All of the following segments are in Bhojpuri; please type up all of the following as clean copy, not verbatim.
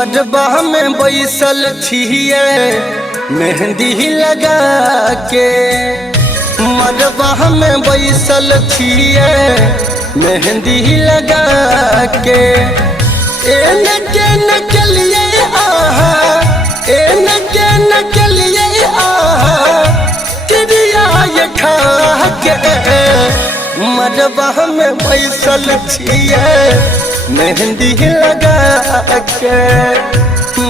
मरबा में बैसल छिए मेहंदी लगा के, मरबा में बैसल छिए मेहंदी लगा के। के लिए आहा के लिए आहा क्रिया ये खा के। मरबा में बैसल छिए मेहंदी लगा के,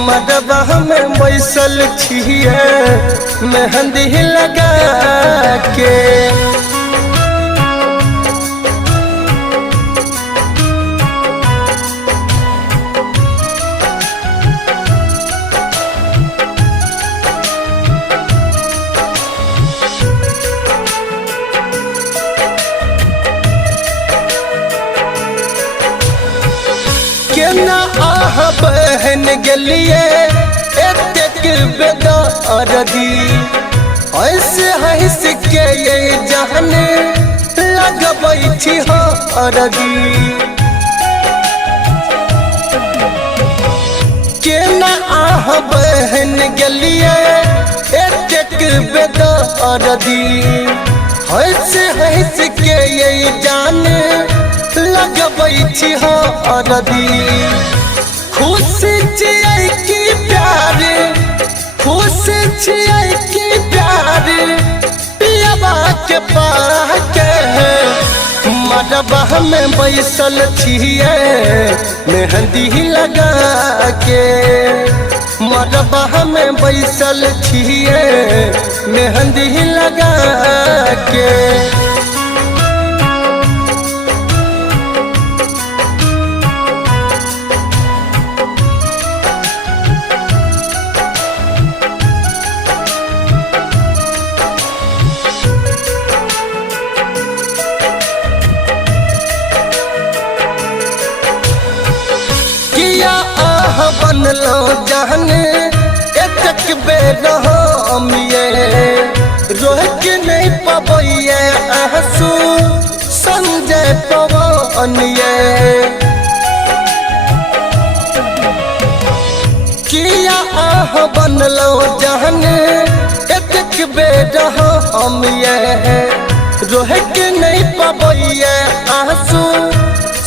मरबा में बैसल छिए मेहंदी लगा के। केना आह बहन गलिए एतेक बेदारगी, ऐसे हंस के ये जहन लगबै छी हरगी। केना आह बहन गलिए एतेक बेदारगी, ऐसे हंस के ये जान लगबै छी हरदी। खुशी छियै कि प्यार, खुशी छियै कि प्यार पियबा के पाके। मरबा में बैसल छिए मेहंदी लगा के, मरबा में बैसल छिए मेहंदी लगा के। किया आह बनलो जहन एतक बेर हमिए, रोह के नहीं पबैए आंसू संजय पवनिए। किया आह बनलो जहन एतक बेर हमिए, रोह के नहीं पबैए आंसू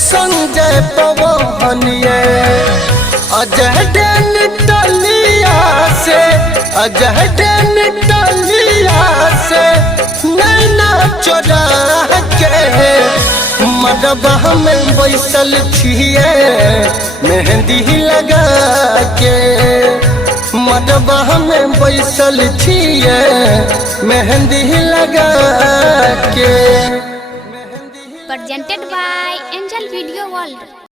संजय पवनिए। अजह डन टलिया से, अजह डन टलिया से नैना चोरा के। मरबा में बैसल छिए मेहंदी लगा के, मरबा में बैसल छिए मेहंदी लगा के। Presented by Angel Video World।